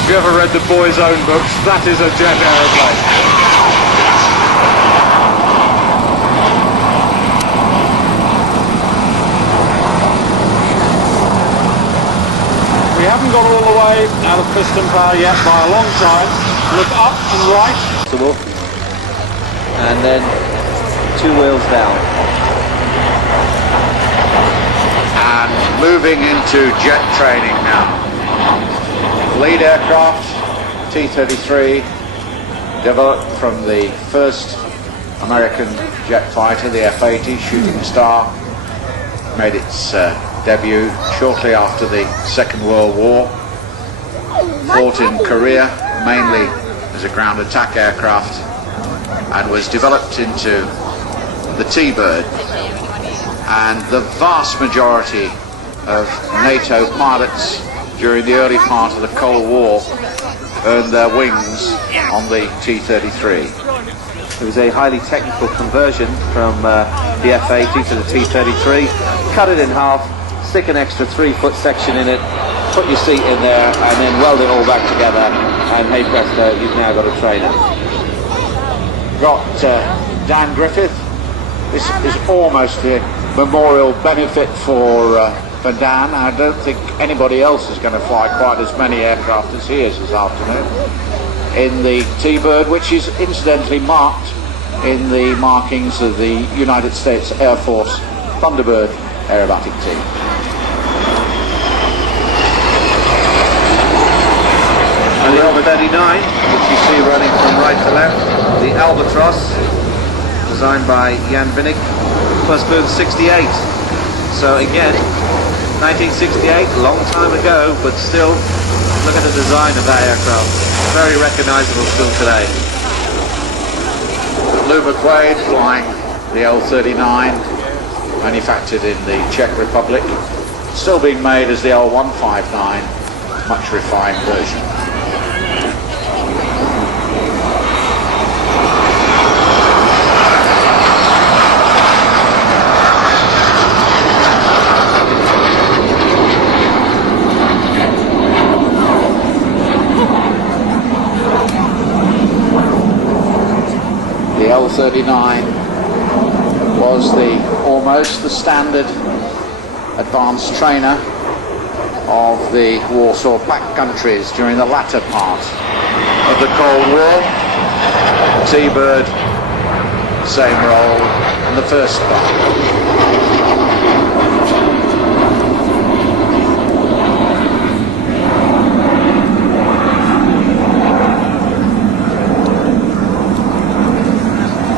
If you ever read the boys' own books, that is a jet aeroplane. We haven't got all the way out of piston power yet by a long time. Look up and right. And then 2 wheels down. And moving into jet training now. Lead aircraft, T-33, developed from the first American jet fighter, the F-80 Shooting Star, made its debut shortly after the Second World War, fought in Korea mainly as a ground attack aircraft, and was developed into the T-bird. And the vast majority of NATO pilots during the early part of the Cold War earned their wings on the T-33. It was a highly technical conversion from the F-80 to the T-33. Cut it in half, stick an extra 3-foot section in it, put your seat in there, and then weld it all back together, and hey presto, you've now got a trainer. Got Dan Griffith. This is almost a memorial benefit for Dan. I don't think anybody else is going to fly quite as many aircraft as he is this afternoon in the T-bird, which is incidentally marked in the markings of the United States Air Force Thunderbird aerobatic team. And the T-39, which you see running from right to left, the Albatross, designed by Jan Vinnick, plus Boom 68. So again, 1968, a long time ago, but still, look at the design of that aircraft. Very recognizable still today. Lou McQuaid flying the L-39, manufactured in the Czech Republic, still being made as the L-159, much refined version. The L-39 was almost the standard advanced trainer of the Warsaw Pact countries during the latter part of the Cold War. T-bird, same role in the first part.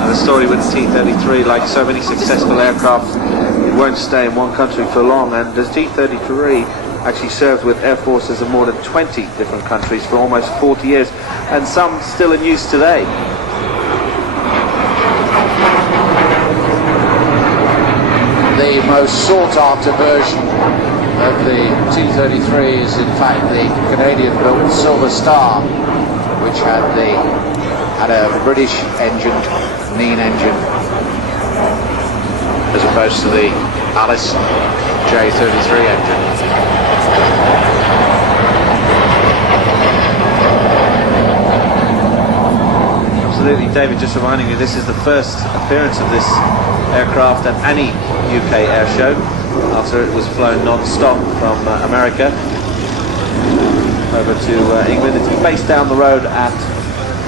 The story with the T-33, like so many successful aircraft, it won't stay in one country for long, and the T-33 actually served with air forces in more than 20 different countries for almost 40 years, and some still in use today. The most sought-after version of the T-33 is in fact the Canadian-built Silver Star, which had the had a British engined, mean engine, as opposed to the Alice J33 engine. Absolutely, David, just reminding me, this is the first appearance of this aircraft at any UK air show after it was flown non-stop from America over to England. It's based down the road at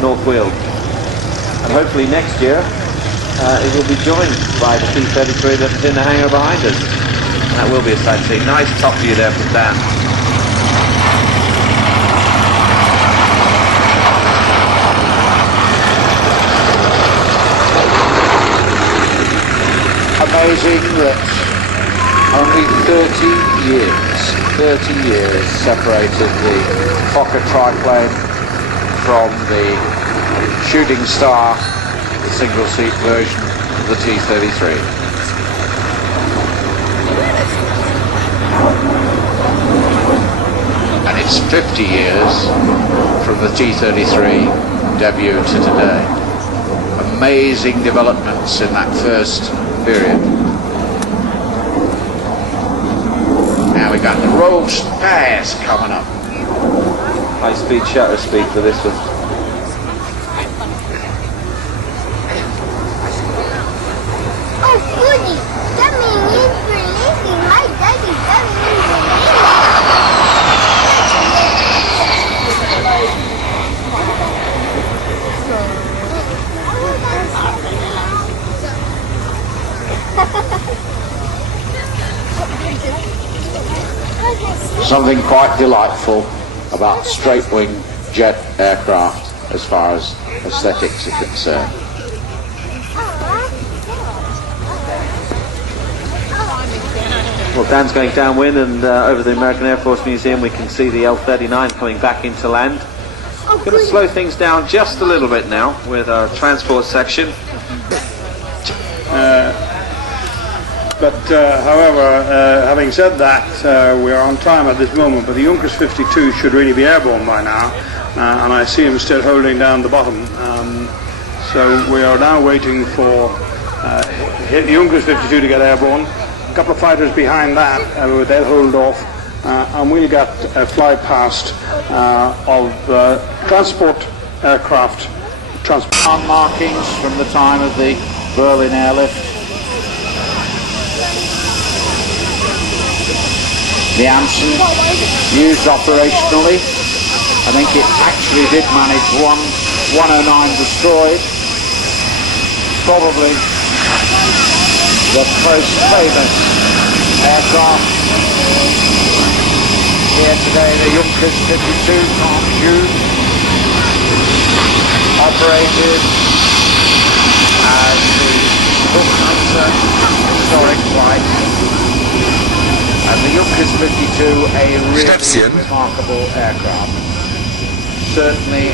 North Weald, and hopefully next year it will be joined by the T33 that is in the hangar behind us, and that will be a sight to see. Nice top view there from Dan. Amazing that only 30 years separated the Fokker triplane from the Shooting Star single-seat version of the T-33. And it's 50 years from the T-33 debut to today. Amazing developments in that first period. Now we got the Rogue Spares coming up. High-speed shutter speed for this one. Oh, goody! That means releasing my daddy. That Something quite delightful about straight-wing jet aircraft as far as aesthetics are concerned. Well, Dan's going downwind, and over the American Air Force Museum we can see the L-39 coming back into land. Going to slow things down just a little bit now with our transport section. However, having said that, we are on time at this moment, but the Junkers 52 should really be airborne by now, and I see him still holding down the bottom. So we are now waiting for the Junkers 52 to get airborne. A couple of fighters behind that, they'll hold off, and we'll get a fly past of transport aircraft. On markings from the time of the Berlin airlift. The Anson used operationally. I think it actually did manage 109 destroyed. Probably the most famous aircraft here today, the Junkers 52 June, operated as the Lufthansa historic flight. And the Junkers 52, a really remarkable aircraft. Certainly